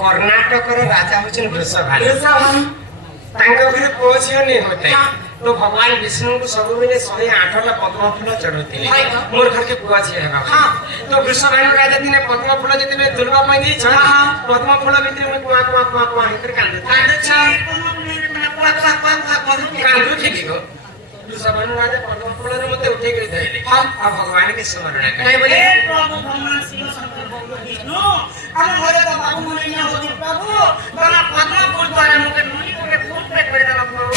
कर्नाटक राजा होचन वृषभानु तांका घरे पुओ झियो नहीं होते तो भगवान विष्णु को सब बेले 108 ला पद्म फूल चढ़ौतिले मोर घर के पुआ झियो हेबा तो वृषभानु राजा दिने पद्म फूल जते दुर्गा पाई दी छ पद्म फूल भीतर में कुआ कुआ कुआ कुआ हिकर कांदे छ कांदु ठीक गो वृषभानु राजा पद्म फूल रे मते उठे गई धइले आ भगवान के स्मरण करे बोले प्रभु भगवान शिव शंकर भगवान विष्णु हम घरे तो बाबू मन नहीं होती प्रभु तना पद्म फूल द्वारा मुके नली के फूल पे कर देला प्रभु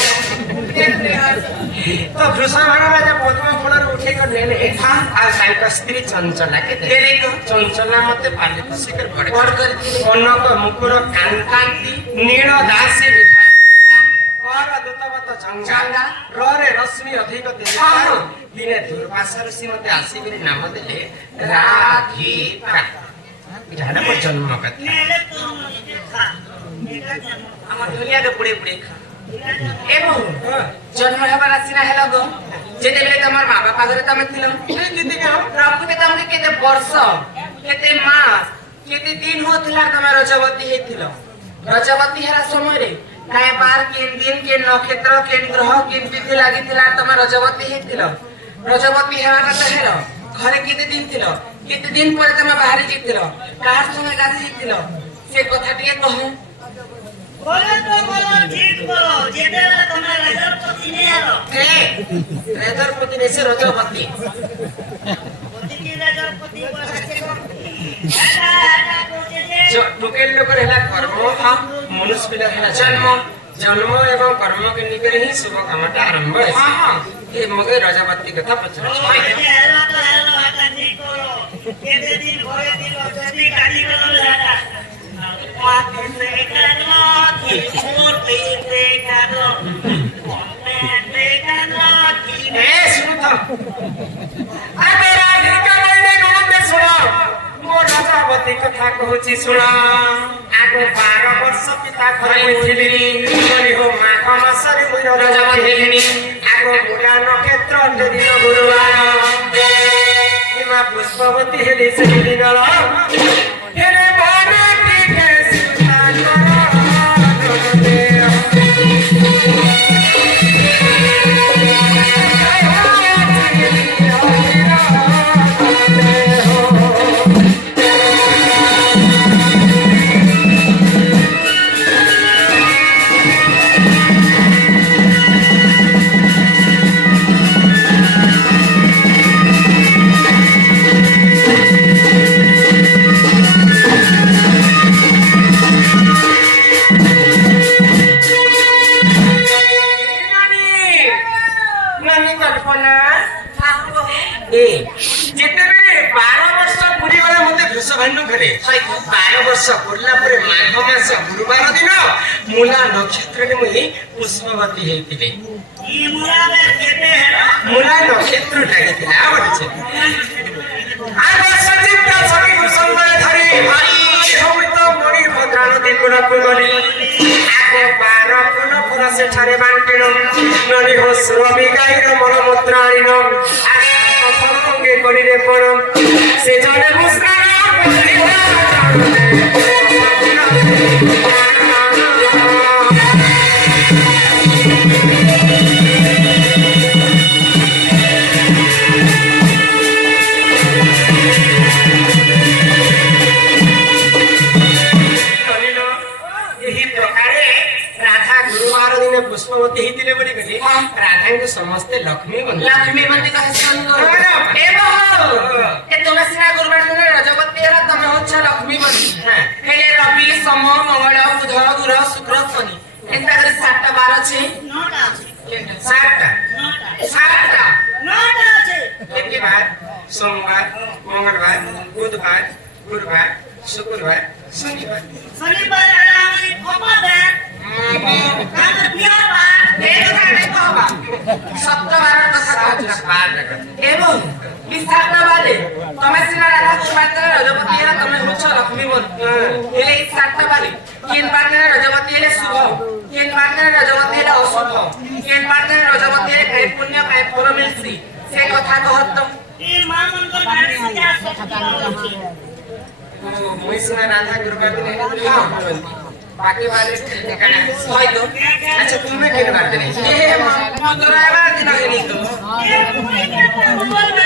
तो वृषभानु राजा पद्म फूल रे उठे कर लेले आ साइक स्त्री चंचला के देले को चंचला मते पाले शिखर बड़ कर कनक मुकुर कांति नील दासी विधा कर दूतवत जंगा रे रश्मि अधिक तेज दिने दुर्वासा ऋषि मते आसी गिरी नाम देले राधिका इधाना पर जन्म कत नेले तो देखा मेरा जन्म আমার ধরিয়া কে পুড়ে পুড়ে খা এবং জন্ম হবার আসিনা হেলা গো যেতেবেলে তোমার মা বাপা ঘরে তুমি ছিল जीती के हम প্রভুকে তুমি কেতে বর্ষ কেতে মাস কেতে দিন হতিলা তুমি রজবতী হইছিল রজবতী হেরা সময়ে কায় বার কেন দিন কেন নক্ষত্র কেন গ্রহ কেন তিথি লাগিଥିଲା তুমি রজবতী হইছিল রজবতী হেরাটা তো হেলো ঘরে কেতে দিন ছিল কেতে দিন পরে তুমি বাহারি যাইছিল কার সঙ্গে গাধি যাইছিল সে কথা টিকে কহ बोले तो बोलो ठीक बोलो जेते वाला तुम्हारा राजपति नहीं आलो रेदरपति ने से रजपति पति की राजपति बोले को ऐसा पूछे जो टुकेल लोग रहला कर्म मनुष्य पिला रहला जन्म जन्म एवं कर्म के निकर ही शुभ कामटा आरंभ है ये मगे रजपति कथा पचरा हेलो तो हेलो हटा ठीक बोलो केते दिन घरे दिन जदी गाड़ी करो लाडा पाती से करनो की मूर्ति से करो मैं करनो की ए सुनो था अबे राधिका बोलने नमस्ते सुनो मोर रजपति कथा कहूची सुनो आगो 12 वर्ष पिता घरे थिलिनी मनि हो माघ मासरे मोर रजपति हेलिनी आगो मुला नक्षत्र दिन गुरुवार हिमा पुष्पवती हेली से दिनल हेरे बनती के सुल्तान मूला नक्षत्र ने मुई पुष्पवती हेतिले ये मुला में केते है मूला नक्षत्र लागितिला आवडचे आगो सजीव का सभी कुसुमले धरी हरि समित मणि भद्रान दिन गुण गली आगो 12 गुण पुरा से ठारे बांटिनो ननी हो सुरभि गाईर मन मुद्राणिनो आगो फलंगे करिले पर से जने मुस्कान पुष्पवती हितिले बड़ी गली राधा को समस्त लक्ष्मी बन कहे संग ए बहो ए तुमे सिना गुरुवार दिन रजपति रा तमे होछ लक्ष्मी बनी हेले रवि सम मंगल बुध गुरु शुक्र शनि एता करे 7टा 12 छे 9टा 7टा 9टा আছে एक बार सोमवार मंगलवार बुधवार गुरुवार शुक्रवार शनिवार शनिवार हमारी खोपा है काना दिया बा एक थाने कहबा 7 12 कथा कहछ एवं विस्तारना बारे तमे सिना राधा गुरुवार दिन रजपति रा तमे होछ लक्ष्मी बन हेले 7टा बारे केन बार दिन रजपति हेले शुभ केन बार दिन रजपति हेले अशुभ केन बार दिन रजपति हेले काय पुण्य काय फल मिलसी से कथा कहत ये मां मन को गाड़ी से जा सकता मुई सुना राधा गुरुवार दिन हाँ बोलती बाकी वाले कहना सही तो अच्छा तुम्हें किन बात नहीं ये मधुरावा दिन है नहीं तो ये कोई ना बोल